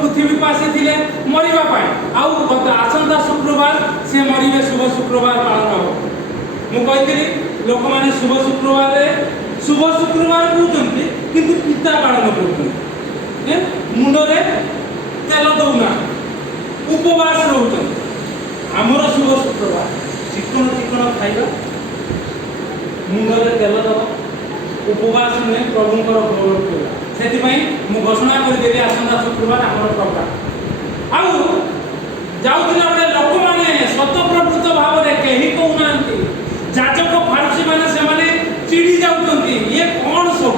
पृथ्वी को आसी मरवा आसंता शुक्रवार से मरवे शुभ शुक्रवार पालन हो मुझे लोक मैंने शुभ शुक्रवार कहते किंतु पिता पालन कर मुंडे तेल दौना उपवास रोच आमर शुभ शुक्रवार चिकन चिकन खाइबा मुंडे तेल दबा उपवास नुहे प्रभुंर गौरव करवा से घोषणा करदेवी आसंता शुक्रवार आम प्रोग्राम आउ जाऊला बेले लोक मैंने स्वतःप्रवृत्त भाव में कहीं कहूना जाजक फारूसी मैंने से चिड़ी जाऊँगी ये कौन सब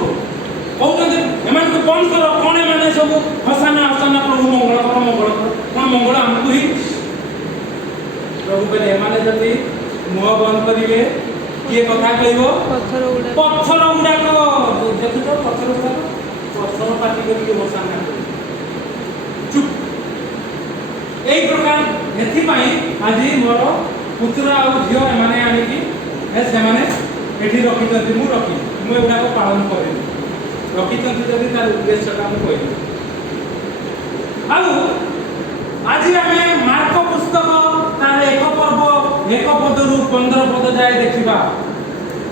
कहते एम बंद कर कौन मैंने सब हसाना हसाना प्रभु मंगल कर मंगल कर कौन मंगल आमको ही प्रभु कहले एमाने जदि मुह बंद करेंगे किए कथा कह पत्थर गुड़ाक देखुच पत्थर गुड़ाक पत्थर पाटी करके बसाना चुप यही प्रकार आज मोर पुत्र आ झील एमाने आनिकी से रखी मुझे रखी मुझे पालन कर रखी जदि तार उद्देश्यटा मुझे आज आम मार्क पुस्तक तार एक पर्व एक पदर 15 पद जाए देखा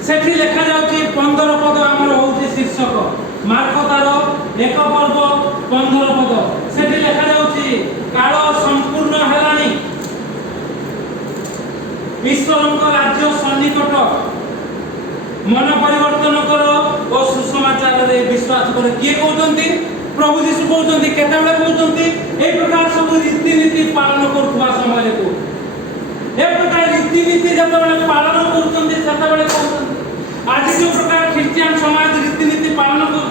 से लिखा जा 15 पद आमर हूँ शीर्षक मार्क तार एक पर्व 15 पद से लिखा जा काल संपूर्ण है ईश्वर राज्य सन्निकट मन परिवर्तन कर और सुसमाचार विश्वास कर किए कहते प्रभु जीशु कहते केतबे कहते एक प्रकार सब रीतिनीति पालन करुवा समय को एक प्रकार रीतिनीति जब पालन कर आज जो प्रकार ख्रिस्टियन समाज रीतिनीति पालन कर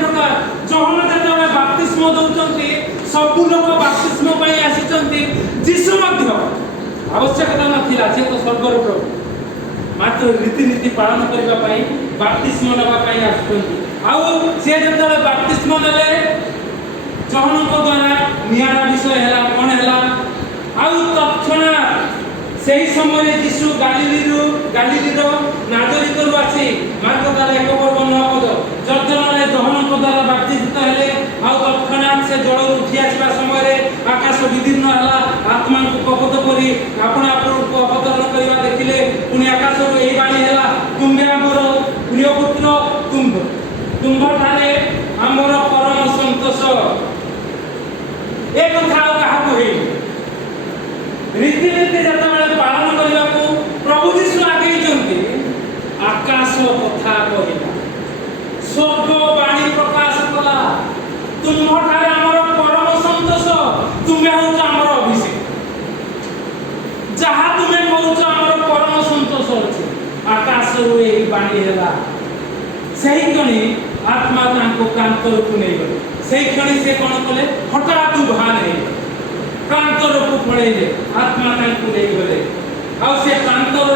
प्रकार जहन जो बाप्तिस्म दौरान सबू लोक बाप्तिस्म आसी जीशु आवश्यकता नाला से तो स्वर्गर प्रभु मात्र रीतिनीति पालन करने बाप्तिस्म नापी आसुँचे जो बाप्तिस्म ने जहन द्वारा निरा विषय है कौन है तत्णा से ही समय जीशु गालिली नागरिक आसी मार्ग तार एक पर्व 9 पद जर्जन जहन द्वारा बाप्तिस्मित हेले तत्णा से जल उठी आसवा समय आकाश विदीर्ण है आत्मा को कपत कर आपण को अवतरण करवा देखिले पुणी आकाश यही बाणी है तुम्बे आमर प्रिय पुत्र तुम्भ ठारे आमर परम संतोष एक कथा क्या रीतिनीति जो पालन करने को प्रभु जीशु आगे आकाश कथा कहला स्वर्ग बाणी प्रकाश कला तुम्भ ठारे आमर परम संतोष तुम्हें हूँ आमर अभिषेक जहाँ तुम्हें कौच आमर परम संतोष अच्छे आकाश यही बाणी है से क्षणी आत्मा प्रांतर को नहीं गले से क्षणी से कौन कले हठात बाहर प्रांतर को पड़े आत्मा नहीं गले से प्रांतर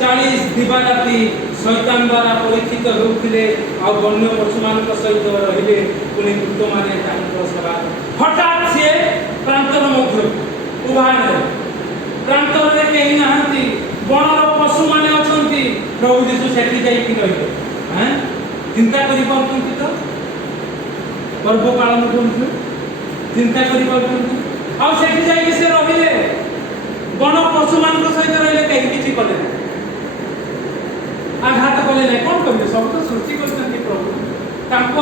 40 दिवाराती शैतान द्वारा परीक्षित होते वन्य पशु मान सहित रे पुणी दूत मैंने सेवा हठात सी प्रांतर मध्य उभार प्रांतर में कहीं नहांती बणर पशु मैंने अच्छा प्रभु जीशु से रही चिंता कर तो पर्व पालन कर चिंता कर से रहिले बण पशु मान सहित रही कहीं किसी कले आघात कले ना कौन करेंगे सब तो सृष्टि कर प्रभु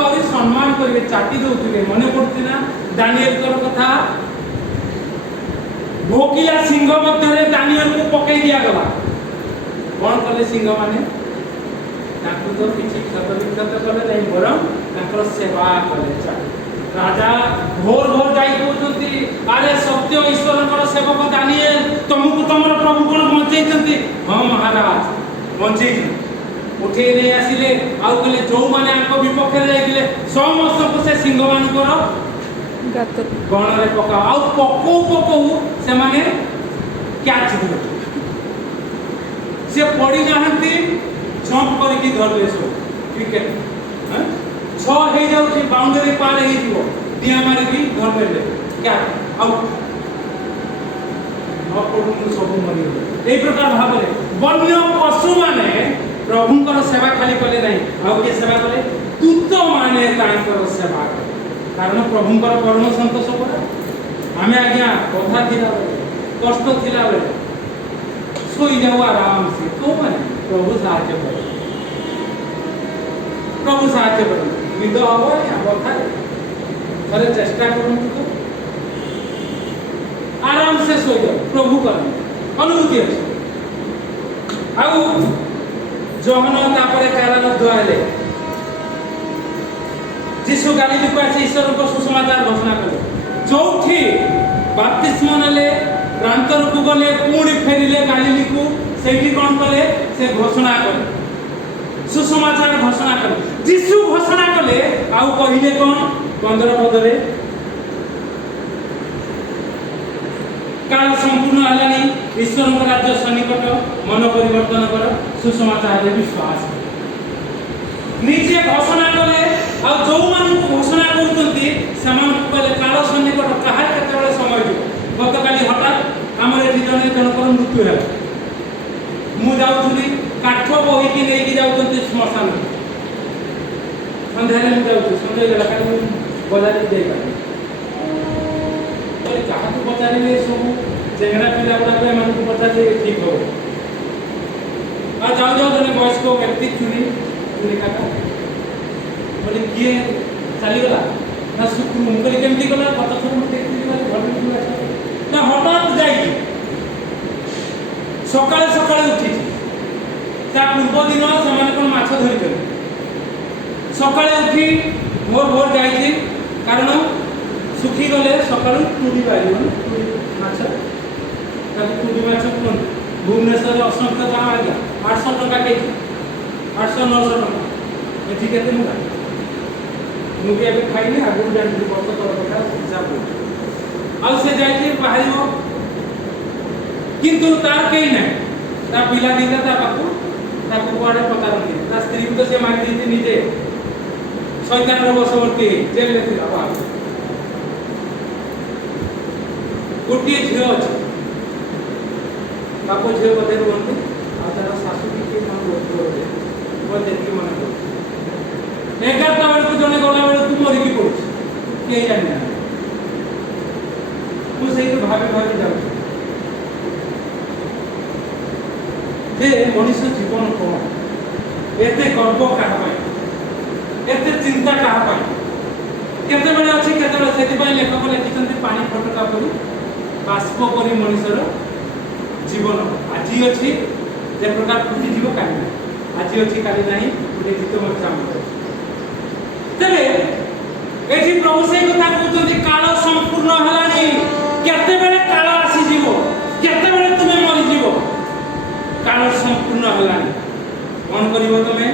आहरी सम्मान करेंगे चाटी दौले मन पड़ना दानिएल कथा भोकिला सिंह मध्य दानिएल को पकई दिगला कौन कले सिंह मैंने तो किसी क्षत विक्षत कले नहीं बरम सेवा कले राजा भोर भोर जाई कहते अरे सत्य ईश्वर सेवक दानिएल तुमको तुम प्रभु कौन बंचई हाँ महाराज बंचई उठे नहीं आसिले आउ कहले जो माने विपक्ष जाइए समस्त को से सिंह मानकर गण में पका आउ पकऊ पकऊ से माने कैच से पड़ी जाती जंप करके धरले सब क्रिकेट 6 हो जाऊँ बाउंड्री पार हो दिया मारिकी धरले कैच आउट सब मरी यही प्रकार भाव में वन्य पशु माने प्रभुंकर सेवा खाली कले नहीं आउ के सेवा कले दूत माने तांकर सेवा कले कारण प्रभुंकर करुण संतोष पड़ा आम आज्ञा कथा थिला कष्ट थिला सोई जाऊ आराम से तो मैंने प्रभु साहाय्य कर प्रभु साहाय्य कर निद हम या कथा थे चेष्टा करूँ तो आराम से सोई जाओ प्रभु कर अनुभूति अच्छे आउ जहन तापर कारारुद्ध हेले जीशु गालीली को आसी ईश्वर को सुसमाचार घोषणा कले जो बाप्तिस्म नेले प्रांत रूप गले पुणी फेरिले गालीली को सेठी कौन कले से घोषणा कले सुसमाचार घोषणा कले जीशु घोषणा कले आउ कहिले कौन 15 पदरे काल संपूर्ण हलानी ईश्वर राज्य सन्निकट मन परिवर्तन कर सुसमाचार रे विश्वास निजे घोषणा कले आ जो मान घोषणा करतंती समान कले काल सन्निकट कहा केतेबेले समय दियो गतकाली हठात हमर एठी जने जनकर मृत्यु है मु जाउथुली काठ बही की लेकी जाउतंती श्मशान संध्यारे मु जाउथु संध्या बेला काली बजारी देगा तो कहा को पचारिले सब जेंगरा पिला गुडा मन को पचारिले ठीक हो आ जाऊ जाऊ जने वयस्क व्यक्ति चुनी काका बोले किए चली गला ना सुकु मुकली केमती गला कत सब देखि गला घर ना हठात जाई सकाळे सकाळे उठी ता पूर्व दिन समान कोन माछ धरि गले सकाळे उठी भोर भोर जाई कारण सुखी गले सकाळू टुडी बारिवन माछ ताकि टुडी माछ कोन भुवनेश्वर असंख्य दाम आइला 800 टका केजी 800 900 टका एठी केते मुगा मुगे अबे खाइले आगु जानि वर्ष तर कथा हिसाब आ से जाई बाहरियो किंतु तार केई नै ता पिला दिला ता पाकु ता कुआडे पता रही ता स्त्री को से मार दी निजे शैतान रो बसवर्ती जेल ले थिला बा गोटे झील अच्छे बाप झील बधे रुहते आर शाशु टी मन देखिए मन 11टा बेलू जड़े गला बेलू मरिकी पड़े कहीं जाना मुझे भाभी भाभी जाऊँ मनुष्य जीवन कौन एत गर्व क्या एत चिंता क्या केतबेले अच्छी केतबेले लेखक लिखिं पानी फटका पड़ी बाष्प करी मनुष्यर जीवन आज अच्छी जे प्रकार फुटी जीव का आज अच्छी काली नहीं गोटे गीत मत तेरे एठी प्रभु से कथा कहते काल संपूर्ण हलानी केतबेले काल आसी जीव केतबेले तुमे मरि जीव काल संपूर्ण हलानी कौन करिवो तुमे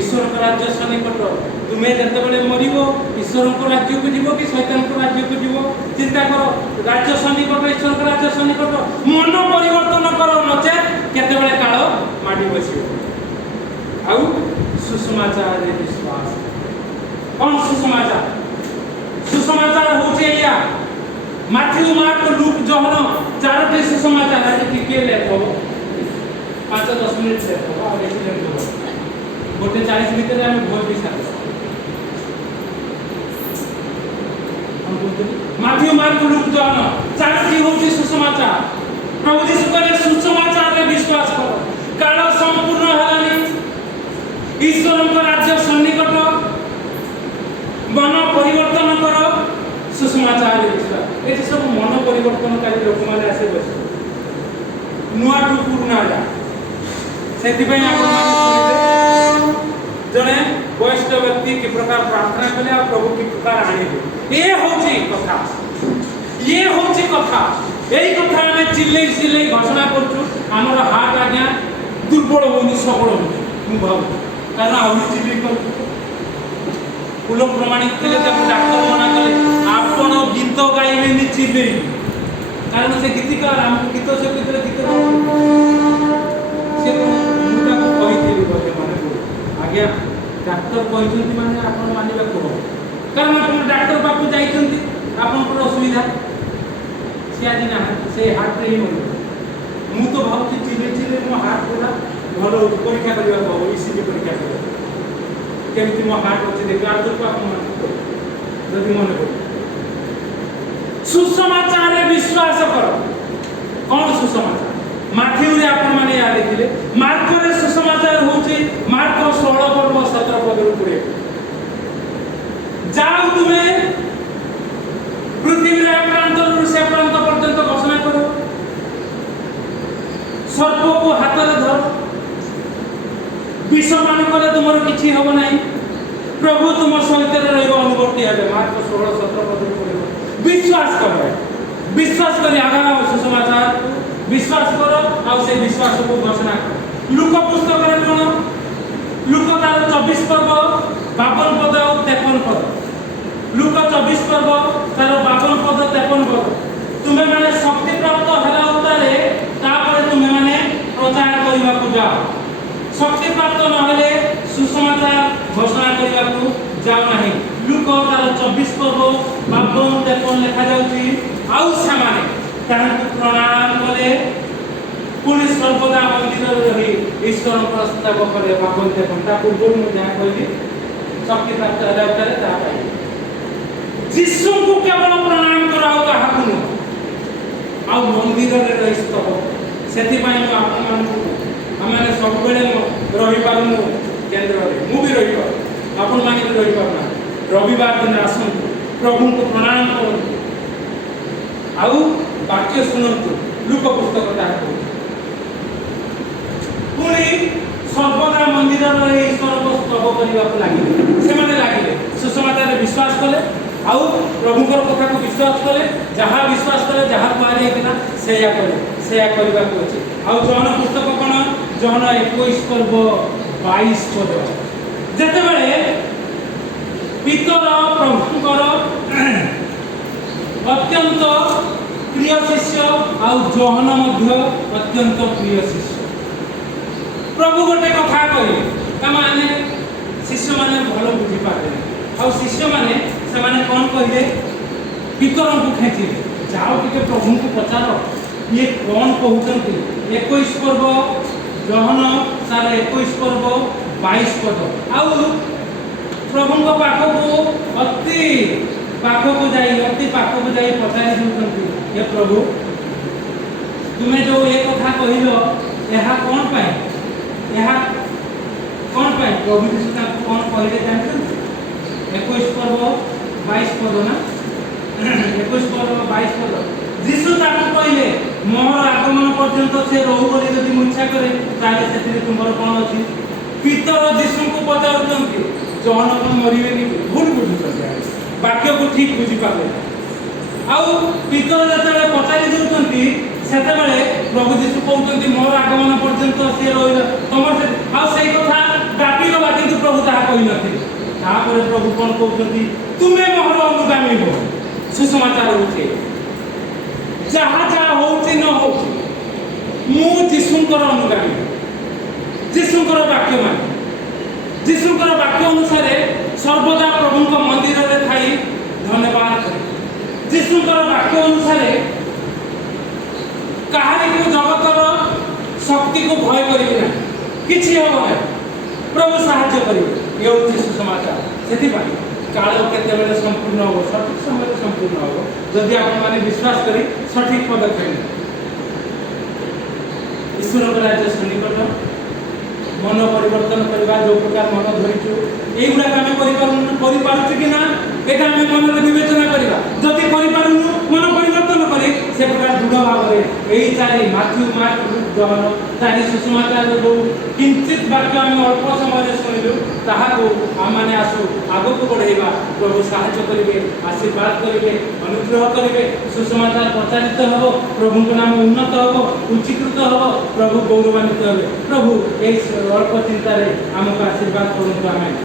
ईश्वर का राज्य सन्निकट तुम्हें जितेबले मरिबो ईश्वर को राज्य को जीवो कि शैतान को राज्य को जीवो चिंता करो राज्य सन्निकट ईश्वर का राज्य सन्निकट मन परिवर्तन करो नचे केतेबले काल माडी बसियो आउ सुसमाचार रे विश्वास कौन सुसमाचार होचे या Matthew mark look Johan Charoti सुसमाचार आज टिके लेतो 5-10 मिनिट से तो और एक्सीडेंट हो गोटे 40 भितर हम भोज भी साथ Matthew mark look Johan Charoti होची सुसमाचार प्रभु यीशु कहले सुसमाचार रे विश्वास करो काल संपूर्ण हलानी ईश्वर को राज्य सन्निकट मन परिवर्तन करो सुसमाचार रे विश्वास एटी सब मन परिवर्तनकारी लोक माने आसे बस नुआ टू पुराना जा सेति पय आपण माने सुनिबे जने वयस्क व्यक्ति के प्रकार प्रार्थना कले आ प्रभु की प्रकार आनिबे ए होची कथा एई कथा में चिल्ले घोषणा करछु हमर हार्ट आज्ञा दुर्बल होनी सबल होनी मु भाव कारण आउ चिल्ले करछु पुलो प्रमाणित केले तब डॉक्टर मना कले आपण गीत गाइबे नि चिल्ले कारण से गीतकार हम गीत से भीतर गीत से मुटा को कहिथिलि बोले माने आज्ञा डॉक्टर कहिसंती माने आपण मानिबा को कारण आपण डॉक्टर बापू जाइसंती आपण को असुविधा से आज ना से हार्ट रे मु तो भावती चिल्ले मो हार्ट पूरा भलो परीक्षा करबा को ईसीजी परीक्षा करबा केमती मो हार्ट अछि देखा तो आपण जदि मन पड़े सुसमाचार विश्वास कर कौन सुसमाचार माथ्यू रे आपण माने या देखिले मार्क रे सुसमाचार होची मार्क 16 पर्व 17 पद रे पड़े जाओ तुमे पृथ्वी रे प्रांत रू से प्रांत पर्यंत घोषणा करो सर्प को हाथ रे धर विष मान करे तुमर किछि होबो नाही प्रभु तुम सहित रहइबो अनुवर्ती हेबे मार्क 16 17 पद रे पड़े विश्वास करी आगा सुसमाचार विश्वास करो और से विश्वास को घोषणा करो लूक पुस्तक रे कोन लूक तार 24 पर्व 52 पद और 53 पद लूक 24 पर्व तार 52 पद 53 पद तुमे माने शक्ति प्राप्त होला उतारे तापर तुमे माने प्रचार करिवा को जाओ शक्ति प्राप्त न होले सुसमाचार घोषणा करिवा को जाओ नाही लूक तार 24 पर्व 52 53 लिखा जाउची आउ सामाने तांको प्रणाम कले पुनि सर्वदा मंदिर रही ईश्वर प्रस्ताव करे भागवते घंटा पूर्व में जा कहली शक्ति प्राप्त होला उतारे ता पाई यीशु को केवल प्रणाम कराओ कहा कुनु आ मंदिर रे रहिस्त हो सेति पई हम आपन मान हमने सब बेले रवि पारनु केंद्र रे मु भी रहि पार आपन माने भी रहि पार ना रविवार दिन आसन प्रभु को प्रणाम करो आउ वाक्य सुनंतु लूक पुस्तक ताको पुनी सर्वदा मंदिर रे ईश्वर को स्तव करिवा को लागिले से माने लागिले सुसमाचार विश्वास कले आउ प्रभुकर कथा को विश्वास कले जहां विश्वास कले जहां पारे केना सेया करबा को अछि आउ जहन पुस्तक कोन जहन 21 पर्व 22 पद जेते बेले पितर प्रभुकर अत्यंत प्रिय शिष्य आउ जहन मध्य अत्यंत प्रिय शिष्य प्रभु गोटे कथा कहे माने शिष्य माने भलो बुझी पारे आउ शिष्य माने से माने कोन कहिले पितर को खेचिले जाओ के प्रभु को पचारो ये कोन कहउचंती 21 पर्व जहन सार 21 पर्व 22 पद आउ प्रभु को पाखो को अति पाखो को जाई पचारि दुचंती ये प्रभु तुम्हें जो ये कथा कहिलो यहा कोन पाए प्रभु यीशु का कोन कहले जानछन 21 पर्व 22 पद ना 21 पर्व 22 पद यीशु ताको कहले मोर आगमन पर्यंत से रहु बोली यदि इच्छा करे ताले सेति तुमर कोन अछि पितर यीशु को पचारुचंती जहन को मरिबेनी भूल बुझुचंती वाक्य को ठीक बुझी पाले आउ पितर जतले पचारि देउचंती सेतेबेले प्रभु यीशु कहउचंती मोर आगमन पर्यंत से रहिला तमर से आ सेई कथा गापी गबा किंतु प्रभु ताहा कहि नथि तापर प्रभु कोन कहउचंती तुमे मोर अनुगामी हो सुसमाचार होचे जहा होचे न होचे मु यीशुकर अनुगामी यीशुकर वाक्य मान यीशुकर वाक्य अनुसार सर्वदा प्रभु को मंदिर रे थाई धन्यवाद करे यीशुकर वाक्य अनुसार कहानी को जगतर शक्ति को भय करिवे ना किछि होबो ना प्रभु सहायता करिवे ये होछि सुसमाचार सेति पाई काल केते बेले संपूर्ण हो सठिक समय संपूर्ण हो जदि आपण माने विश्वास करी सठिक पदक्षेप ईश्वर को राज्य सन्निकट मन परिवर्तन करबा जो प्रकार मन धरिछु एगुडा काम करि पारुछु कि ना एटा हम मन रे विवेचना करबा जति करि पारुनु मन परिवर्तन करे से प्रकार दृढ़ भाव रे एई चारि माथ्यू मार्क लूक जहन चारि सुसमाचार जो किंचित वाक्य हम अल्प समय रे सुनिलु ताहा को हम माने आसु आगो को बढ़ेबा प्रभु सहायता करिवे आशीर्वाद करिवे अनुग्रह करिवे सुसमाचार प्रचारित हबो प्रभु को नाम उन्नत हबो उच्चीकृत हबो प्रभु गौरवान्वित हबे प्रभु एई अल्प चिंता रे हमको आशीर्वाद करंतु आमेन।